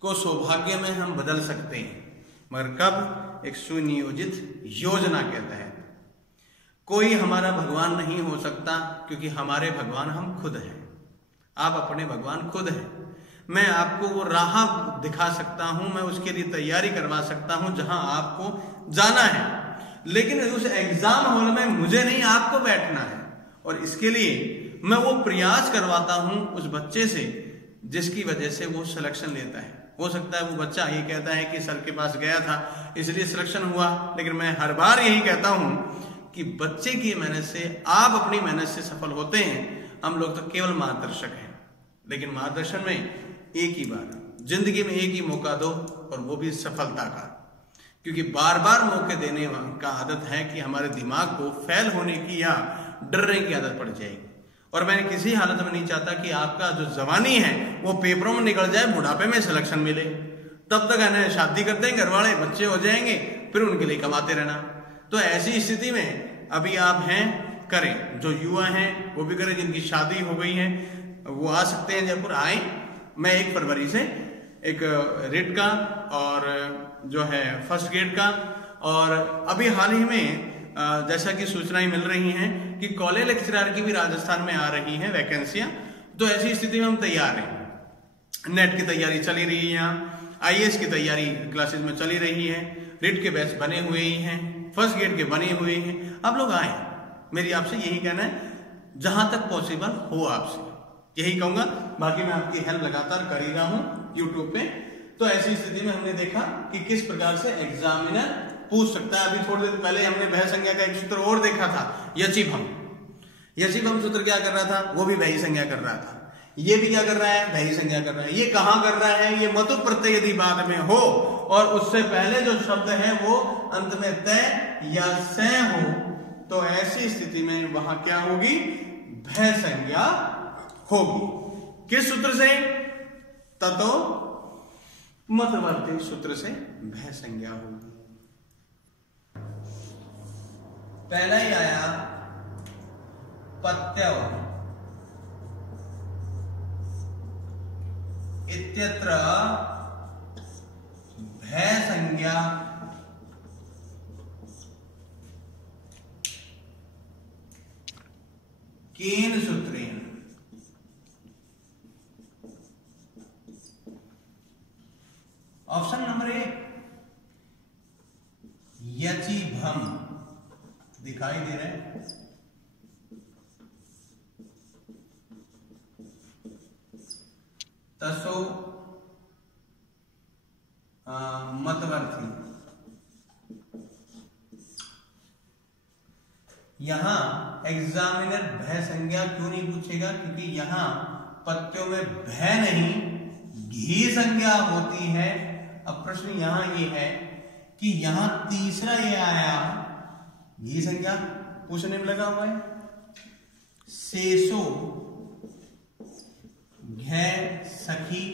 को सौभाग्य में हम बदल सकते हैं, मगर कब? एक सुनियोजित योजना के तहत। कोई हमारा भगवान नहीं हो सकता, क्योंकि हमारे भगवान हम खुद हैं। आप अपने भगवान खुद हैं। मैं आपको वो राह दिखा सकता हूं, मैं उसके लिए तैयारी करवा सकता हूं जहां आपको जाना है, लेकिन उस एग्जाम हॉल में मुझे नहीं, आपको बैठना है। और इसके लिए मैं वो प्रयास करवाता हूं उस बच्चे से जिसकी वजह से वो सिलेक्शन लेता है। हो सकता है वो बच्चा ये कहता है कि सर के पास गया था इसलिए सिलेक्शन हुआ, लेकिन मैं हर बार यही कहता हूं कि बच्चे की मेहनत से, आप अपनी मेहनत से सफल होते हैं। हम लोग तो केवल मार्गदर्शक हैं, लेकिन मार्गदर्शन में एक ही बार, जिंदगी में एक ही मौका दो और वो भी सफलता का, क्योंकि बार बार मौके देने का आदत है कि हमारे दिमाग को फेल होने की या डरने की आदत पड़ जाएगी। और मैं किसी हालत में नहीं चाहता कि आपका जो जवानी है वो पेपरों में निकल जाए, बुढ़ापे में सिलेक्शन मिले, तब तक है ना शादी कर देंगे, घर वाले बच्चे हो जाएंगे, फिर उनके लिए कमाते रहना। तो ऐसी स्थिति में अभी आप हैं, करें। जो युवा हैं वो भी करें, जिनकी शादी हो गई है वो आ सकते हैं जयपुर, आए। मैं 1 फरवरी से एक रिट का और जो है फर्स्ट ग्रेड का, और अभी हाल ही में जैसा कि सूचनाएं मिल रही हैं कि कॉलेज लेक्चरर की भी राजस्थान में आ रही हैं वैकेंसियां। तो ऐसी स्थिति में हम तैयार हैं। नेट की तैयारी चली रही है, यहाँ IAS की तैयारी क्लासेस में चली रही है, रिट के बैच बने हुए ही हैं, फर्स्ट ग्रेड के बने हुए हैं। आप लोग आए, मेरी आपसे यही कहना है, जहां तक पॉसिबल हो आपसे यही कहूंगा। बाकी मैं आपकी हेल्प लगातार कर ही रहा हूं यूट्यूब पे। तो ऐसी स्थिति में हमने देखा कि किस प्रकार से एग्जामिनर पूछ सकता है। अभी थोड़ी देर पहले हमने भय संज्ञा का एक सूत्र और देखा था, यचिभम। यचिभम सूत्र क्या कर रहा था, वो भी भय संज्ञा कर रहा था। ये भी क्या कर रहा है, भय संज्ञा कर रहा है। ये कहां कर रहा है, ये मतु प्रत्यय यदि बाद में हो और उससे पहले जो शब्द है वो अंत में तय या से हो, तो ऐसी स्थिति में वहां क्या होगी, भय संज्ञा होगी। किस सूत्र से, ततो मतवर्ती सूत्र से भय संज्ञा होगी। पहला ही आया पत्यव इत्यत्र भय संज्ञा केन सूत्रेण। ऑप्शन नंबर 1 यचिभम दिखाई दे रहे हैं, तसो मतवर्थी। यहां एग्जामिनर भय संज्ञा क्यों नहीं पूछेगा, क्योंकि यहां पत्यों में भय नहीं घी संज्ञा होती है। अब प्रश्न यहां ये है कि यहां तीसरा ये आया घी संज्ञा पूछने में लगा हुआ है, शेषो घै सखी,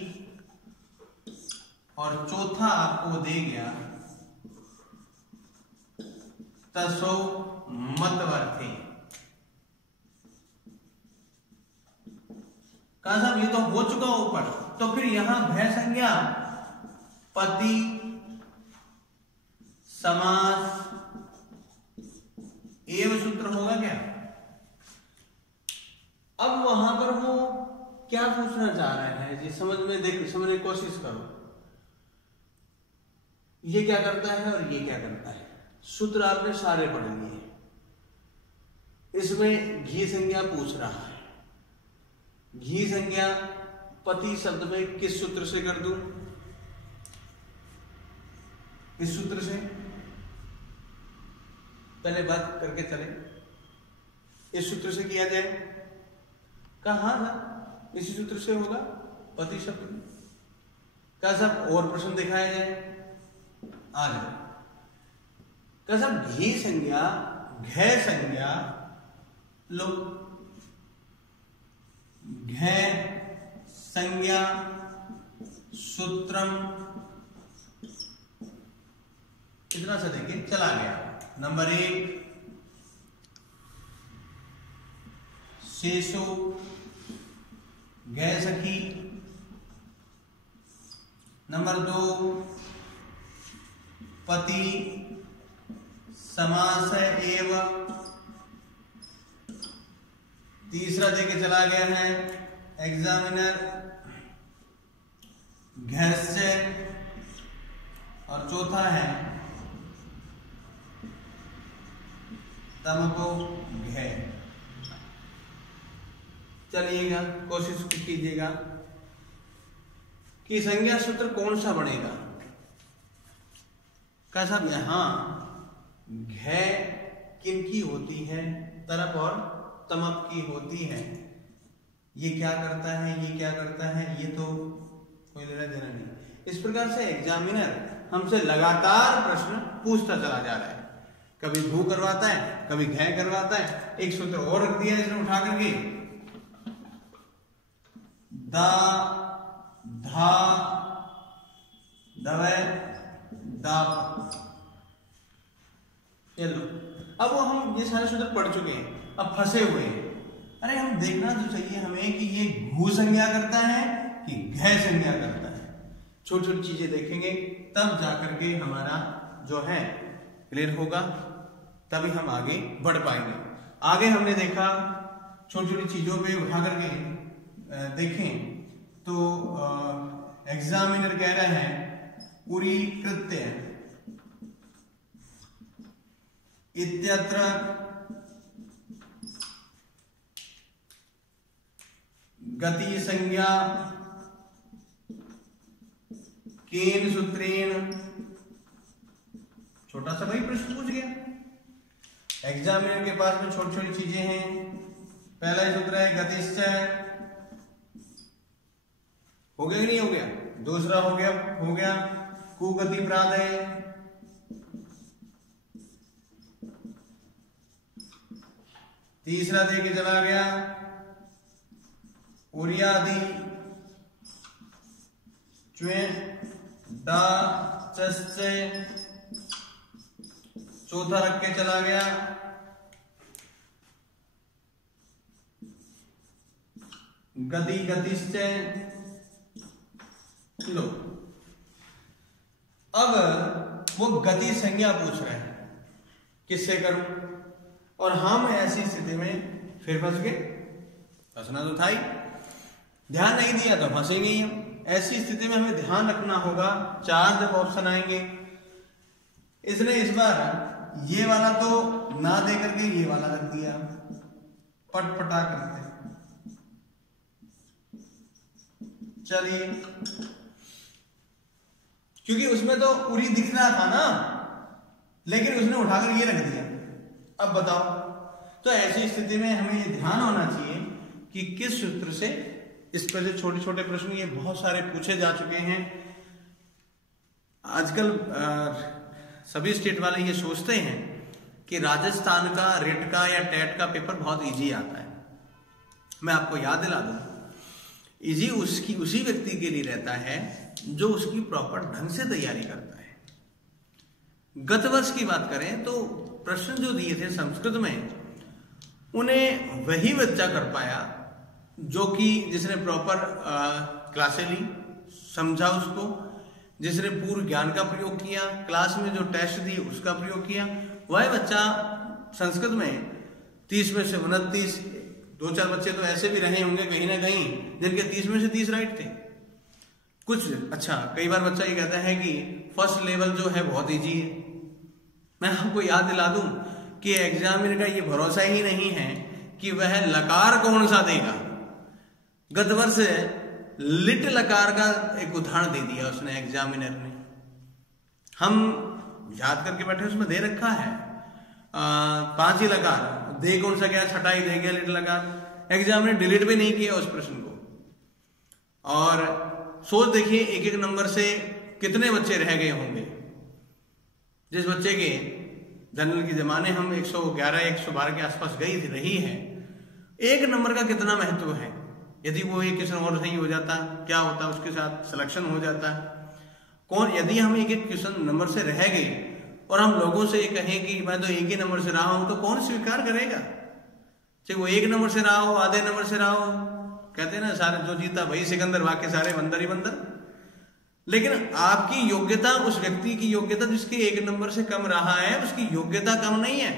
और चौथा आपको दे गया तसो मतवर्थे। कहा साहब ये तो हो चुका ऊपर, तो फिर यहां भय संज्ञा पति समास एवं सूत्र होगा क्या। अब वहां पर वो क्या पूछना चाह रहे हैं जी, समझने की कोशिश करो। ये क्या करता है और ये क्या करता है, सूत्र आपने सारे पढ़ लिए। इसमें घी संज्ञा पूछ रहा है, घी संज्ञा पति शब्द में किस सूत्र से कर दूं, किस सूत्र से, पहले बात करके चले। इस सूत्र से किया जाए, कहा ना इसी सूत्र से होगा पति शब्द में। क्या साहब और प्रश्न दिखाया जाए, आ जाए। क्या साहब घी संज्ञा घै संज्ञा लो, घै संज्ञा सूत्रम, इतना सा देखिए चला गया। नंबर 1 शेषो घै सखी, नंबर 2 पति समास एव, तीसरा देके चला गया है एग्जामिनर घैस्य, और चौथा है तमको घै। चलिएगा कोशिश कीजिएगा कि संज्ञा सूत्र कौन सा बनेगा। क्या साहब यहां घै किनकी होती है, तरप और तमप की होती है, ये क्या करता है, ये क्या करता है, ये तो कोई लेना देना नहीं। इस प्रकार से एग्जामिनर हमसे लगातार प्रश्न पूछता चला जा रहा है। कभी भू करवाता है, कभी घ करवाता है। एक सूत्र और रख दिया इसने उठा करके, दा धा दवे दा। चलो अब वो हम ये सारे सूत्र पढ़ चुके हैं, अब फंसे हुए हैं। अरे हम देखना तो चाहिए हमें कि ये घू संज्ञा करता है कि घ संज्ञा करता है। छोटी छोटी चीजें देखेंगे तब जाकर के हमारा जो है क्लियर होगा, तभी हम आगे बढ़ पाएंगे। आगे हमने देखा छोटी छोटी चीजों पे उठा करके देखें तो एग्जामिनर कह रहा है पूरी कृत्य इत्यत्र गति संज्ञा केन सूत्रेण। छोटा सा भाई प्रश्न पूछ गया। एग्जामिनर के पास में छोटी छोटी चीजें हैं। पहला ही सूत्र है गतिश्चय, हो गया कि नहीं हो गया? दूसरा हो गया कुगति प्रादय, तीसरा दे के चला गया उरियादि च्वे डा चश्चय, चौथा रख के चला गया गति गतिश्चय। लो अब वो गति संज्ञा पूछ रहे हैं किससे करूं, और हम ऐसी स्थिति में फिर फंस गए। फंसना तो था ही, ध्यान नहीं दिया तो फंसेंगे ही हम। ऐसी स्थिति में हमें ध्यान रखना होगा। 4 जब ऑप्शन आएंगे, इसने इस बार ये वाला तो ना दे करके ये वाला रख दिया, पटपटा करते। चलिए, क्योंकि उसमें तो उरी दिख रहा था ना, लेकिन उसने उठाकर ये रख दिया। अब बताओ, तो ऐसी स्थिति में हमें ये ध्यान होना चाहिए कि किस सूत्र से, इस पर से छोटे छोटे प्रश्न ये बहुत सारे पूछे जा चुके हैं। आजकल सभी स्टेट वाले ये सोचते हैं कि राजस्थान का रिट का या टेट का पेपर बहुत इजी आता है। मैं आपको याद दिला दूं, इजी उसी व्यक्ति के लिए रहता है जो उसकी प्रॉपर ढंग से तैयारी करता है। गत वर्ष की बात करें तो प्रश्न जो दिए थे संस्कृत में, उन्हें वही बच्चा कर पाया जो कि जिसने प्रॉपर क्लासें ली, समझा उसको, जिसने पूर्व ज्ञान का प्रयोग किया, क्लास में जो टेस्ट दिए उसका प्रयोग किया। वह बच्चा संस्कृत में 30 में से 29, 2-4 बच्चे तो ऐसे भी रहे होंगे कहीं ना कहीं जिनके 30 में से 30 राइट थे। कुछ अच्छा, कई बार बच्चा ये कहता है कि फर्स्ट लेवल जो है बहुत ईजी है। मैं आपको याद दिला दूं कि एग्जामिनर का ये भरोसा ही नहीं है कि वह लकार कौन सा देगा। गत वर्ष लिट लकार का एक उदाहरण दे दिया उसने एग्जामिनर ने। हम याद करके बैठे, उसमें दे रखा है 5 ही लकार, दे कौन सा गया, छठा ही दे गया लिट लकार। एग्जामिनर डिलीट भी नहीं किया उस प्रश्न को। और सोच देखिए, एक एक नंबर से कितने बच्चे रह गए होंगे। जिस बच्चे के जनरल के जमाने हम 111-112 के आसपास रही है, एक नंबर का कितना महत्व है। यदि वो एक क्वेश्चन और सही हो जाता, क्या होता, उसके साथ सिलेक्शन हो जाता। कौन, यदि हम एक एक क्वेश्चन नंबर से रह गए और हम लोगों से कहें कि मैं तो एक ही नंबर से रहा हूं, तो कौन स्वीकार करेगा? चाहे वो 1 नंबर से रहा हो, आधे नंबर से रहा हो। कहते हैं ना, सारे जो जीता वही सिकंदर, बाकी सारे बंदर ही बंदर। लेकिन आपकी योग्यता, उस व्यक्ति की योग्यता जिसके 1 नंबर से कम रहा है, उसकी योग्यता कम नहीं है।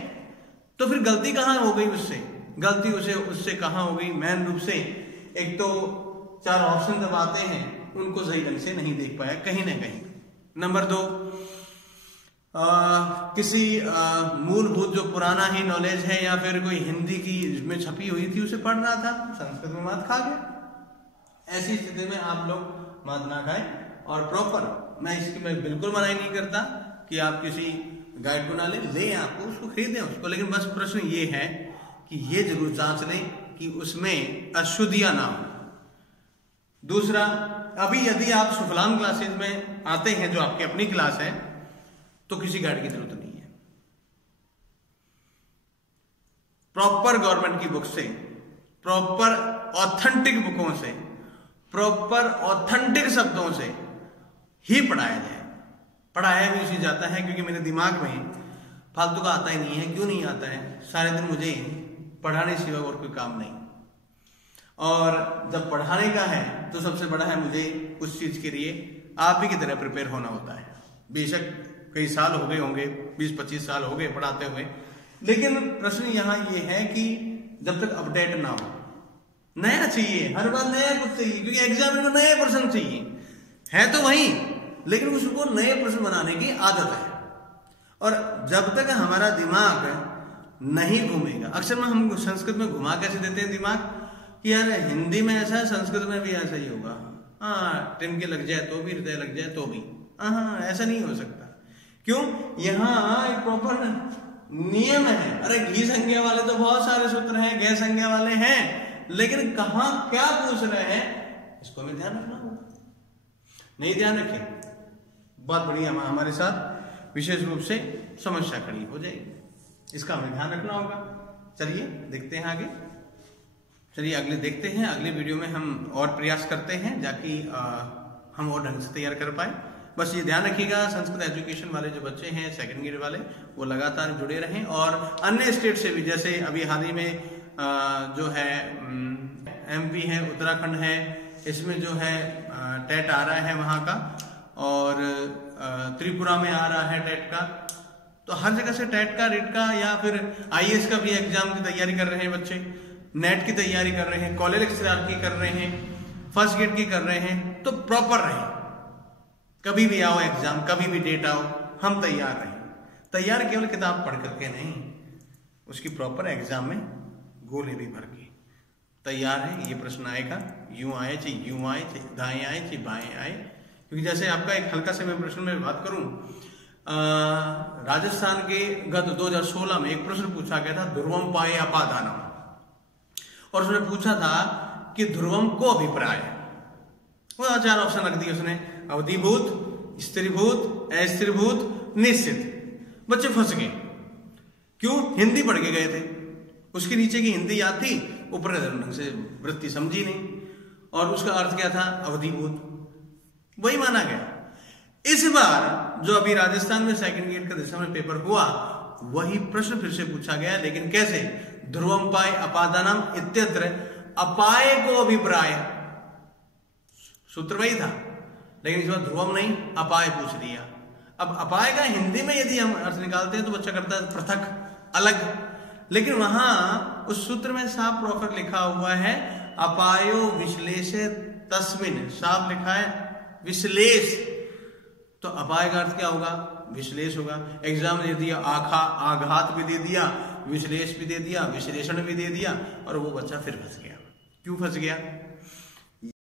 तो फिर गलती कहां हो गई उससे? गलती उससे कहां हो गई? मेन रूप से एक तो 4 ऑप्शन जब आते हैं उनको सही ढंग से नहीं देख पाया कहीं ना कहीं। नंबर 2, किसी मूलभूत जो पुराना ही नॉलेज है या फिर कोई हिंदी की में छपी हुई थी उसे पढ़ रहा था, संस्कृत में मात खा गया। ऐसी स्थिति में आप लोग मात ना खाएं। और प्रॉपर, मैं बिल्कुल मनाही नहीं करता कि आप किसी गाइड को ना लें, आपको उसको खरीदें उसको, लेकिन बस प्रश्न ये है कि ये जरूर जांच लें कि उसमें अशुद्धियां ना हो। दूसरा, अभी यदि आप सुफलाम क्लासेस में आते हैं जो आपकी अपनी क्लास है तो किसी गाइड की जरूरत नहीं है। प्रॉपर गवर्नमेंट की बुक से, प्रॉपर ऑथेंटिक बुकों से, प्रॉपर ऑथेंटिक शब्दों से ही पढ़ाया जाए। पढ़ाया भी उसी जाता है क्योंकि मेरे दिमाग में फालतू का आता ही नहीं है। क्यों नहीं आता है? सारे दिन मुझे पढ़ाने सिवा और कोई काम नहीं। और जब पढ़ाने का है तो सबसे बड़ा है मुझे उस चीज के लिए आप भी की तरह प्रिपेयर होना होता है। बेशक कई साल हो गए होंगे, 20-25 साल हो गए पढ़ाते हुए, लेकिन प्रश्न यहाँ ये है कि जब तक अपडेट ना हो, नया चाहिए, हर बार नया कुछ चाहिए, क्योंकि एग्जाम में नए प्रश्न चाहिए। है तो वही, लेकिन उसको नए प्रश्न बनाने की आदत है। और जब तक हमारा दिमाग नहीं घूमेगा, अक्सर में हम संस्कृत में घुमा कैसे देते हैं दिमाग कि यार हिंदी में ऐसा है, संस्कृत में भी ऐसा ही होगा। हाँ, टिमके लग जाए तो भी, हृदय लग जाए तो भी। हाँ, ऐसा नहीं हो सकता। क्यों? यहाँ एक प्रॉपर नियम है। अरे घी संज्ञा वाले तो बहुत सारे सूत्र हैं, गै संज्ञा वाले हैं, लेकिन कहाँ क्या पूछ रहे हैं इसको हमें ध्यान रखना होगा। नहीं ध्यान रखें, बहुत बढ़िया हमारे साथ विशेष रूप से समस्या खड़ी हो जाएगी। इसका हमें ध्यान रखना होगा। चलिए देखते हैं आगे। चलिए अगले देखते हैं। अगले वीडियो में हम और प्रयास करते हैं जाकि हम और ढंग से तैयार कर पाए। बस ये ध्यान रखिएगा, संस्कृत एजुकेशन वाले जो बच्चे हैं सेकंड गियर वाले, वो लगातार जुड़े रहें। और अन्य स्टेट से भी, जैसे अभी हाल ही में जो है एमपी है, उत्तराखंड है, इसमें जो है टेट आ रहा है वहाँ का, और त्रिपुरा में आ रहा है टेट का। तो हर जगह से टेट का, रेट का, या फिर आईएएस का भी एग्जाम की तैयारी कर रहे हैं बच्चे, नेट की तैयारी कर रहे हैं, कॉलेज लेक्चरर की कर रहे हैं, फर्स्ट गेट की कर रहे हैं। तो प्रॉपर रहें, कभी भी आओ एग्जाम, कभी भी डेट आओ, हम तैयार रहें। तैयार केवल किताब पढ़ करके नहीं, उसकी प्रॉपर एग्जाम में गोले भी भर के तैयार है। ये प्रश्न आएगा, यूं आए चाहे यूं आए, चाहे दाएं आए चाहे बाएं आए। क्योंकि जैसे आपका एक हल्का से मैं प्रश्न में बात करूं, राजस्थान के गत 2016 में एक प्रश्न पूछा गया था, ध्रुवम पाए अपादानम, और उसने पूछा था कि ध्रुवम को अभिप्राय, वो 4 ऑप्शन रख दिए उसने, अवधिभूत, स्थिरीभूत, अस्थिरीभूत, निश्चित। बच्चे फंस गए। क्यों? हिंदी पढ़ के गए थे, उसके नीचे की हिंदी याद थी, ऊपर ढंग से वृत्ति समझी नहीं, और उसका अर्थ क्या था? अवधिभूत, वही माना गया। इस बार जो अभी राजस्थान में सेकंड ग्रेड का दिशा में पेपर हुआ, वही प्रश्न फिर से पूछा गया, लेकिन कैसे? ध्रुवम पाए अपादानम इत्यत्र अपाय को अभिप्राय, सूत्र वही था, लेकिन इस बार ध्रुवम नहीं, अपाय पूछ लिया। अब अपाय का हिंदी में यदि हम अर्थ निकालते हैं तो बच्चा करता है पृथक, अलग, लेकिन वहां उस सूत्र में साफ प्रॉपर लिखा हुआ है अपायो विश्लेषे तस्मिन, साफ लिखा है विश्लेष। तो अपाय का अर्थ क्या होगा? विश्लेष होगा। एग्जाम दे दिया, आघात भी दे दिया, विश्लेष भी दे दिया, विश्लेषण भी दे दिया, और वो बच्चा फिर फंस गया। क्यों फंस गया?